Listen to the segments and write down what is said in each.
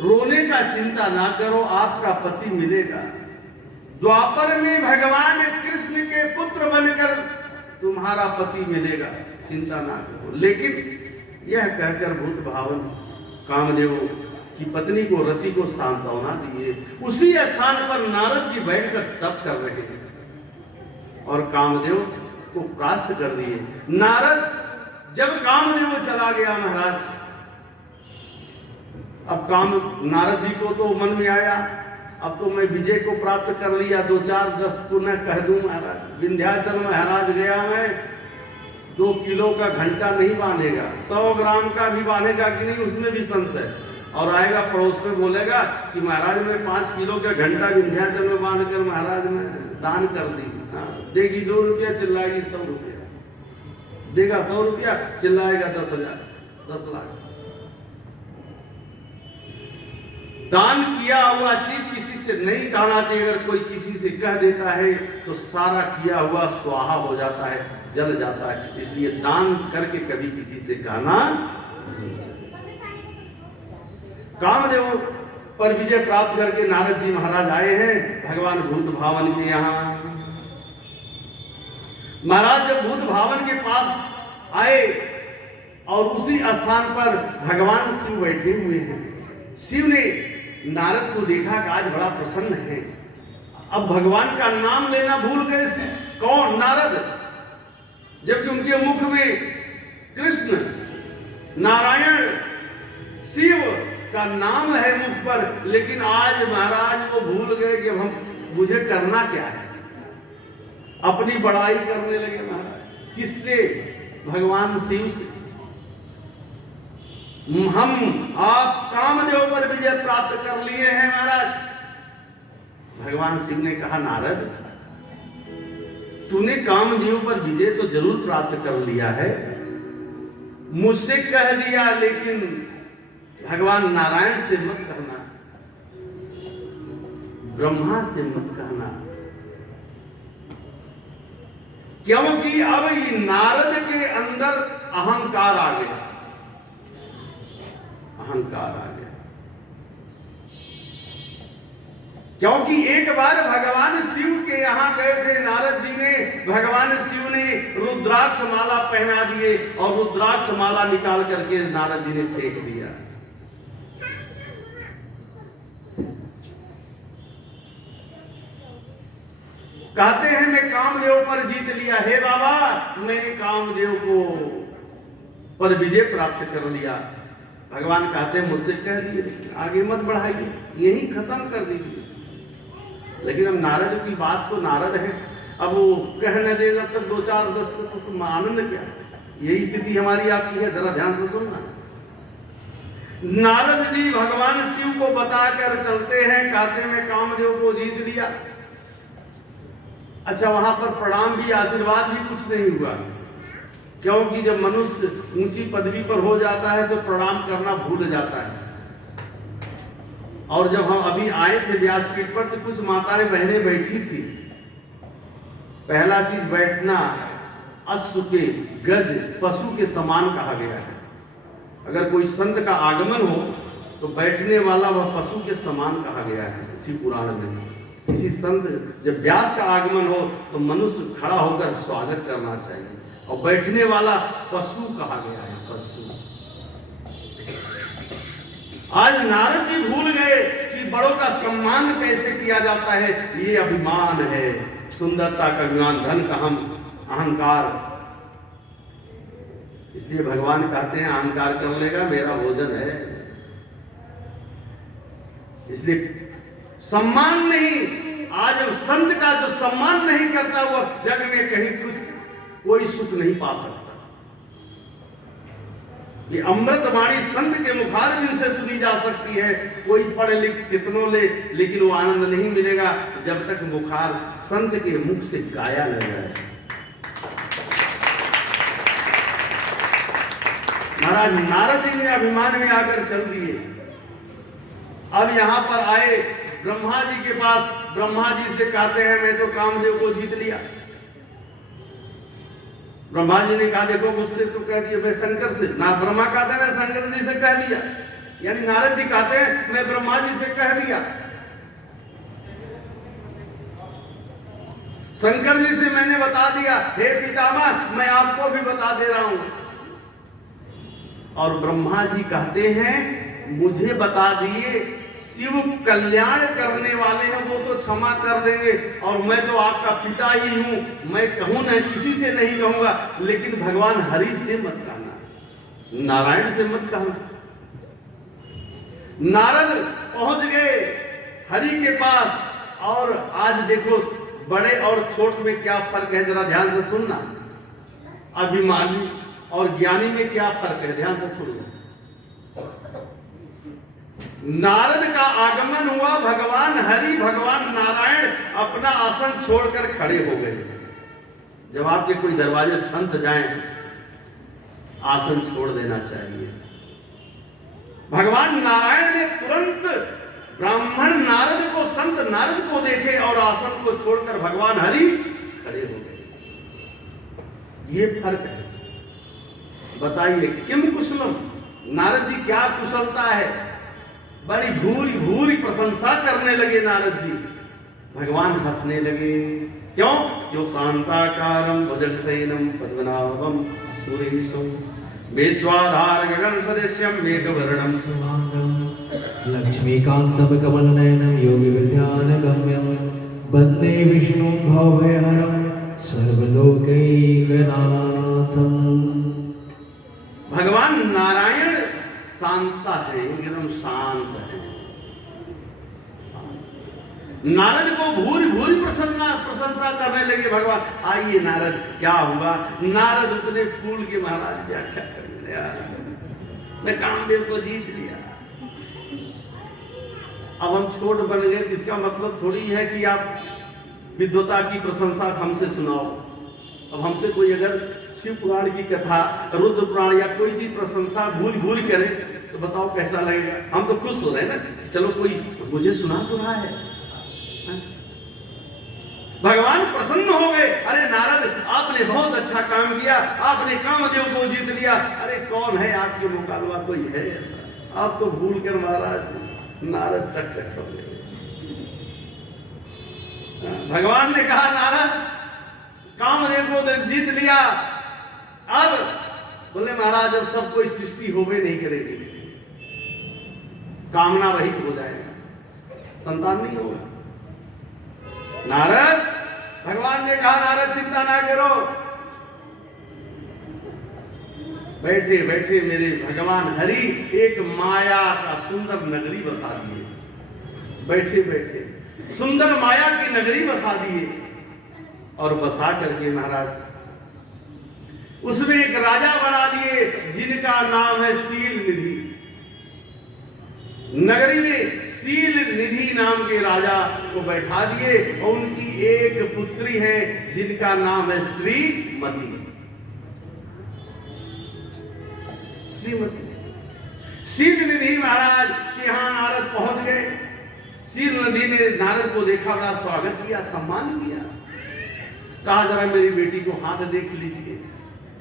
रोने का चिंता ना करो, आपका पति मिलेगा। द्वापर में भगवान कृष्ण के पुत्र बनकर तुम्हारा पति मिलेगा, चिंता ना करो। लेकिन यह कहकर भूत भावन कामदेव की पत्नी को, रति को सांत्वना दिए। उसी स्थान पर नारद जी बैठकर तप कर रहे हैं और कामदेव को परास्त कर दिए। नारद जब कामदेव चला गया महाराज, अब नारद जी को तो मन में आया, अब तो मैं विजय को प्राप्त कर लिया, 2 4 10 पुनः कह दूं महाराज। विंध्याचल महाराज गया मैं, 2 किलो का घंटा नहीं बांधेगा, 100 ग्राम का भी बांधेगा कि नहीं, उसमें भी संशय। और आएगा पड़ोस में बोलेगा कि महाराज मैं 5 किलो का घंटा विंध्याचल में बांध कर महाराज मैं दान कर दी। देगी 2 रुपया, चिल्लाएगी 100 रुपया। देगा 100 रुपया, चिल्लाएगा 10,000, 10 लाख। दान किया हुआ चीज किसी से नहीं कहना चाहिए। अगर कोई किसी से कह देता है तो सारा किया हुआ स्वाहा हो जाता है, जल जाता है। इसलिए दान करके कभी किसी से कहना नहीं चाहिए। कामदेव पर विजय प्राप्त करके नारद जी महाराज आए हैं भगवान भूत भावन के यहाँ। महाराज जब भूत भावन के पास आए और उसी स्थान पर भगवान शिव बैठे हुए हैं। शिव ने नारद को देखा कि आज बड़ा प्रसन्न है। अब भगवान का नाम लेना भूल गए। कौन? नारद। जबकि उनके मुख में कृष्ण, नारायण, शिव का नाम है मुख पर, लेकिन आज महाराज को भूल गए कि हम मुझे करना क्या है। अपनी बड़ाई करने लगे महाराज। किससे? भगवान शिव से। हम आप कामदेव पर विजय प्राप्त कर लिए हैं महाराज। भगवान शिव ने कहा नारद, तूने कामदेव पर विजय तो जरूर प्राप्त कर लिया है, मुझसे कह दिया, लेकिन भगवान नारायण से मत कहना, ब्रह्मा से मत कहना, क्योंकि अब नारद के अंदर अहंकार आ गया। अहंकार आ गया क्योंकि एक बार भगवान शिव के यहां गए थे नारद जी ने। भगवान शिव ने रुद्राक्ष माला पहना दिए और रुद्राक्ष माला निकाल करके नारद जी ने फेंक दिया। कहते हैं मैं कामदेव पर जीत लिया। हे बाबा, मैंने कामदेव को पर विजय प्राप्त कर लिया। भगवान कहते हैं मुझसे कह दिए, आगे मत बढ़ाइए, यही खत्म कर दीजिए। लेकिन अब नारद की बात तो नारद है, अब वो कह न दे जब तक 2 4 10 तक तुम आनंद क्या। यही स्थिति हमारी आपकी है, जरा ध्यान से सुनना। नारद जी भगवान शिव को बताकर चलते हैं, कहते हैं मैं कामदेव को जीत लिया। अच्छा, वहां पर प्रणाम भी, आशीर्वाद भी कुछ नहीं हुआ, क्योंकि जब मनुष्य ऊंची पदवी पर हो जाता है तो प्रणाम करना भूल जाता है। और जब हम अभी आए थे व्यासपीठ पर तो कुछ माताएं बहनें बैठी थी। पहला चीज बैठना अश्व के, गज, पशु के समान कहा गया है। अगर कोई संत का आगमन हो तो बैठने वाला वह पशु के समान कहा गया है इसी पुराण में। किसी संत जब व्यास का आगमन हो तो मनुष्य खड़ा होकर स्वागत करना चाहिए, और बैठने वाला पशु कहा गया है, पशु। आज नारद जी भूल गए कि बड़ों का सम्मान कैसे किया जाता है। ये अभिमान है, सुंदरता का अभिमान, धन का हम अहंकार। इसलिए भगवान कहते हैं अहंकार कर लेगा मेरा भोजन है। इसलिए सम्मान नहीं। आज संत का जो सम्मान नहीं करता वह जग में कहीं कोई सुख नहीं पा सकता। ये अमृत वाणी संत के मुखारबिंद से सुनी जा सकती है। कोई पढ़ लिख कितनों ले, लेकिन वो आनंद नहीं मिलेगा जब तक मुखार संत के मुख से गाया न जाए। महाराज नारद जी ने अभिमान में आकर चल दिए। अब यहां पर आए ब्रह्मा जी के पास। ब्रह्मा जी से कहते हैं मैं तो कामदेव को जीत लिया। ब्रह्मा जी ने कहा देखो मुझसे तो कह दिया, मैं शंकर से ना। ब्रह्मा कहते हैं मैं शंकर जी से कह दिया। यानी नारद जी कहते हैं मैं ब्रह्मा जी से कह दिया, शंकर जी से मैंने बता दिया, हे पितामह मैं आपको भी बता दे रहा हूं। और ब्रह्मा जी कहते हैं मुझे बता दिए, शिव कल्याण करने वाले हैं, वो तो क्षमा कर देंगे, और मैं तो आपका पिता ही हूं, मैं कहूं नहीं, किसी से नहीं कहूंगा, लेकिन भगवान हरि से मत कहना, नारायण से मत कहना। नारद पहुंच गए हरि के पास, और आज देखो बड़े और छोट में क्या फर्क है, जरा ध्यान से सुनना। अभिमानी और ज्ञानी में क्या फर्क है, ध्यान से सुनना। नारद का आगमन हुआ, भगवान हरि भगवान नारायण अपना आसन छोड़कर खड़े हो गए। जब आपके कोई दरवाजे संत जाएं, आसन छोड़ देना चाहिए। भगवान नारायण ने तुरंत ब्राह्मण नारद को, संत नारद को देखे और आसन को छोड़कर भगवान हरि खड़े हो गए। ये फर्क है। बताइए किम कुशलम, नारद जी क्या कुशलता है। बड़ी भूरी भूरी प्रशंसा करने लगे नारद जी। भगवान हंसने लगे, क्यों? क्यों शांताकारं भुजगशयनं पद्मनाभं सुरेशं विश्वाधार गगन सदृश्यं मेघवर्णं शुभांगं लक्ष्मीकान्तं कमलनयनं योगी विद्यानगम्यं वन्दे विष्णुं भवभयहरं सर्वलोकैकनाथं। भगवान नारायण शांता है, एकदम शांत है। नारद को भूरी भूरी प्रशंसा करने लगे भगवान। आइए नारद, क्या हुआ? नारद उतने फूल के महाराज व्याख्या करने लगे, मैं कामदेव को जीत लिया। अब हम छोट बन गए, इसका मतलब थोड़ी है कि आप विद्वता की प्रशंसा हमसे सुनाओ। अब हमसे कोई अगर शिव पुराण की कथा, रुद्र पुराण या कोई चीज प्रशंसा भूल भूल करे तो बताओ कैसा लगेगा? हम तो खुश हो रहे हैं ना, चलो कोई मुझे सुना तो रहा है। भगवान प्रसन्न हो गए, अरे नारद आपने बहुत अच्छा काम किया, आपने कामदेव को जीत लिया। अरे कौन है आपके मुकाबला, कोई है ऐसा? आप तो भूल कर महाराज। नारद चकचक हो गए। भगवान ने कहा नारद कामदेव को जीत लिया, अब बोले महाराज अब सब कोई सृष्टि होवे नहीं करेगी, कामना रहित हो जाएगा, संतान नहीं होगा। नारद, भगवान ने कहा नारद चिंता ना करो, बैठे बैठे मेरे भगवान हरि एक माया का सुंदर नगरी बसा दिए। बैठे बैठे सुंदर माया की नगरी बसा दिए, और बसा करके महाराज उसमें एक राजा बना दिए जिनका नाम है शील निधि। नगरी में शील निधि नाम के राजा को बैठा दिए, और उनकी एक पुत्री है जिनका नाम है श्रीमती। श्रीमती शील निधि महाराज के यहाँ नारद पहुंच गए। शील निधि ने नारद को देखा, बड़ा स्वागत किया, सम्मान किया, कहा जरा मेरी बेटी को हाथ देख लीजिए।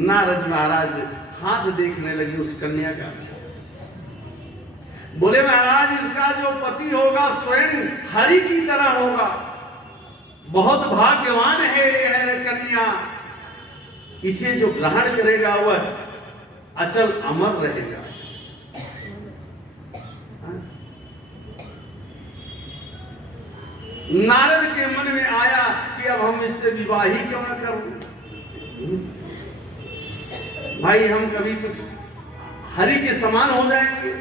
नारद महाराज हाथ देखने लगे उस कन्या का। बोले महाराज इसका जो पति होगा स्वयं हरि की तरह होगा, बहुत भाग्यवान है यह कन्या, इसे जो ग्रहण करेगा वह अचल अमर रहेगा। नारद के मन में आया कि अब हम इससे विवाह ही क्यों न करूं। भाई हम कभी कुछ हरि के समान हो जाएंगे।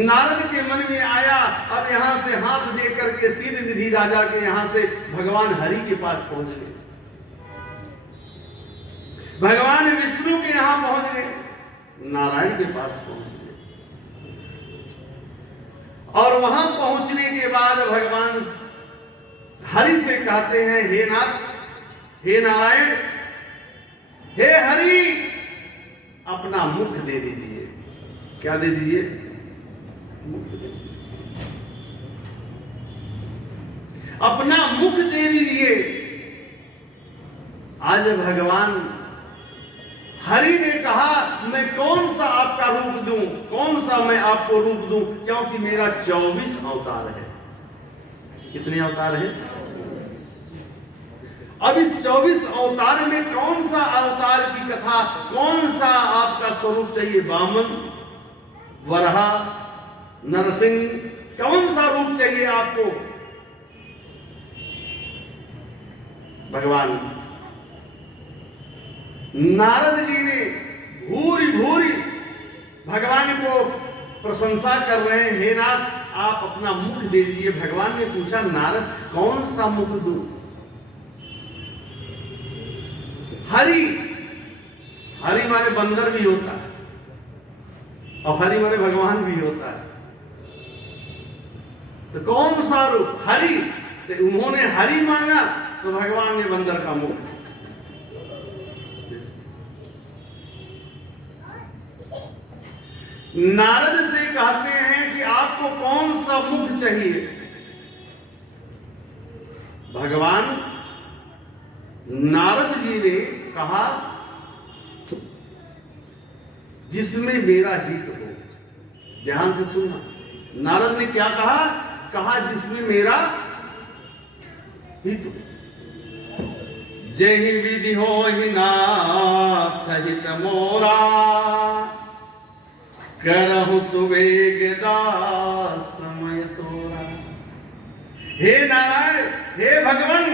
नारद के मन में आया, अब यहां से हाथ दे करके शील निधि राजा के यहां से भगवान हरि के पास पहुंच गए, भगवान विष्णु के यहां पहुंच गए, नारायण के पास पहुंच गए। और वहां पहुंचने के बाद भगवान हरि से कहते हैं, हे नाथ, हे नारायण, हे हरि, अपना मुख दे दीजिए। क्या दे दीजिए? मुख दे दीजिए, अपना मुख दे दीजिए। आज भगवान हरि ने कहा मैं कौन सा आपका रूप दूं, कौन सा मैं आपको रूप दूं, क्योंकि मेरा 24 अवतार है। कितने अवतार है? अब इस 24 अवतार में कौन सा अवतार की कथा, कौन सा आपका स्वरूप चाहिए? वामन, वराह, नरसिंह, कौन सा रूप चाहिए आपको? भगवान नारद जी ने भूरी भूरी भगवान को प्रशंसा कर रहे हैं, हे नाथ आप अपना मुख दे दीजिए। भगवान ने पूछा नारद कौन सा मुख दूं? हरि, हरि माने बंदर भी होता है और हरि माने भगवान भी होता है। तो कौन सा रूप? हरि। तो उन्होंने हरि मांगा तो भगवान ने बंदर का मुख। नारद से कहते हैं कि आपको कौन सा मुख चाहिए? भगवान नारद जी ने कहा जिसमें मेरा हित हो। ध्यान से सुनना, नारद ने क्या कहा? कहा जिसमें मेरा हित हो। जय विधि हो ही नाथ हित मोरा, करहु सुवेग दास समय तोरा। हे नारायण, हे भगवान,